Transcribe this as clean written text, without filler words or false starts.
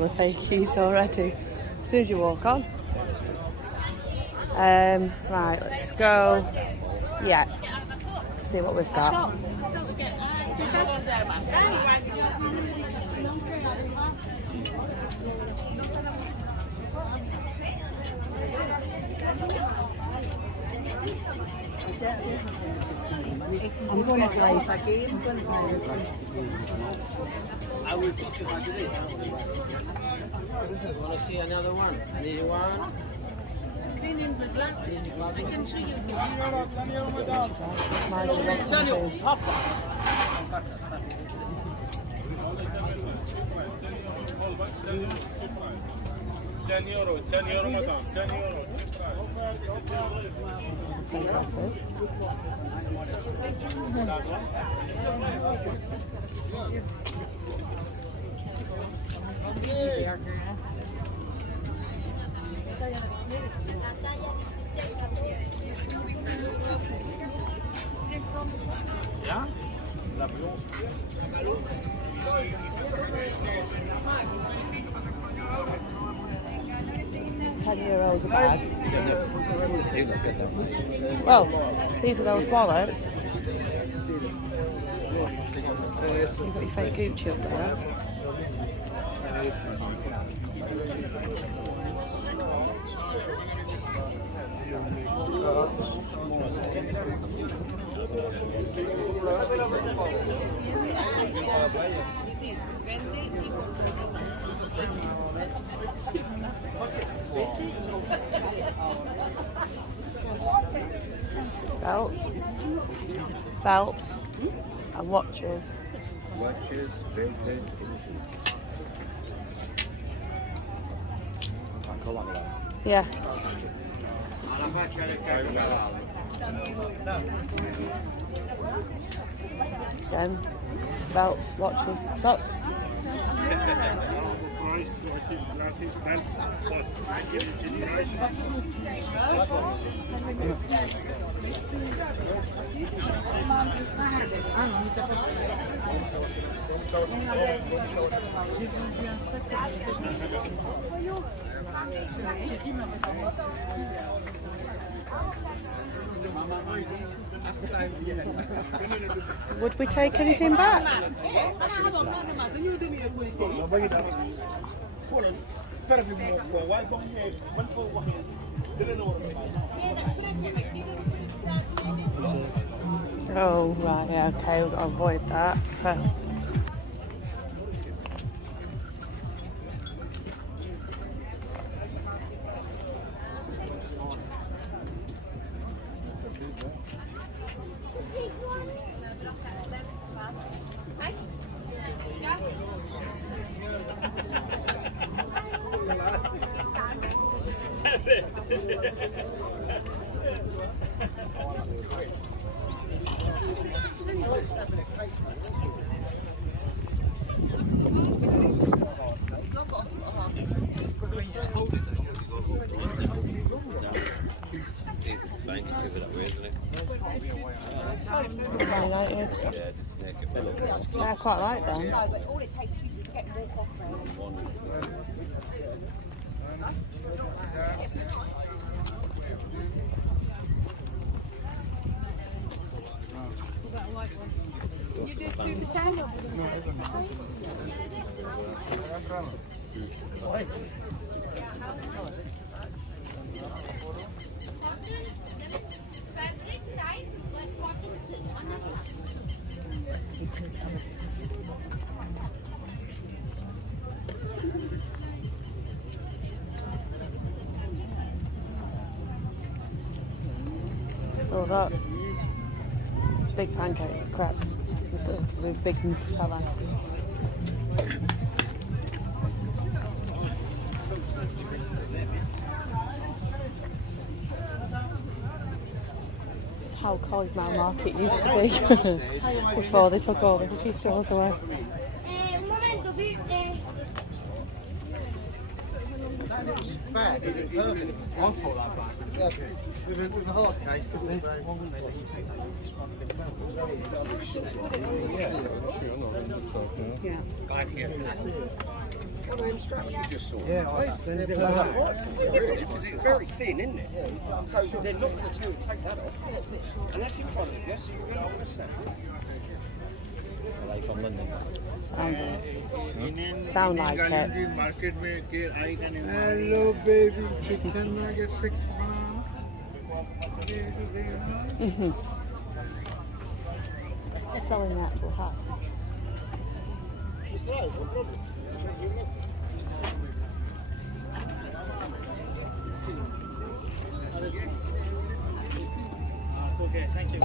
the fakies already. As soon as you walk on. Right, let's go. Yeah. Let's see what we've got. I'm going to drive. I will teach you how to do it. Want to see another one? Need one? Cleaning the glasses. I can show you. €10 madam, €10. Glasses. ¿Ya? La €10 a bag. Well, these are those wallets. You've got your fake Gucci up there. Belts, and watches. Watches, vintage. Yeah. Then belts, watches, socks. Price, watches, glasses, belts, Would we take anything back? Oh, right, yeah, okay, we'll avoid that first. Yeah, I quite like them. You do through the channel. Oh, that big pancake crepes with big Nutella. How College Mile Market used to be before they took all the cookie stores away. Bad, perfect. I thought that bad. Yeah, with a hard taste. Yeah. One of them straps you just saw. Yeah, Really? Because it's very thin, isn't it? So they're not going to tell you to take that off. And that's in front of you, so you're going to want to snap it. Are they from London? Sound like it. Market hello baby, chicken nugget fix. Selling actual hats. It's okay, thank you.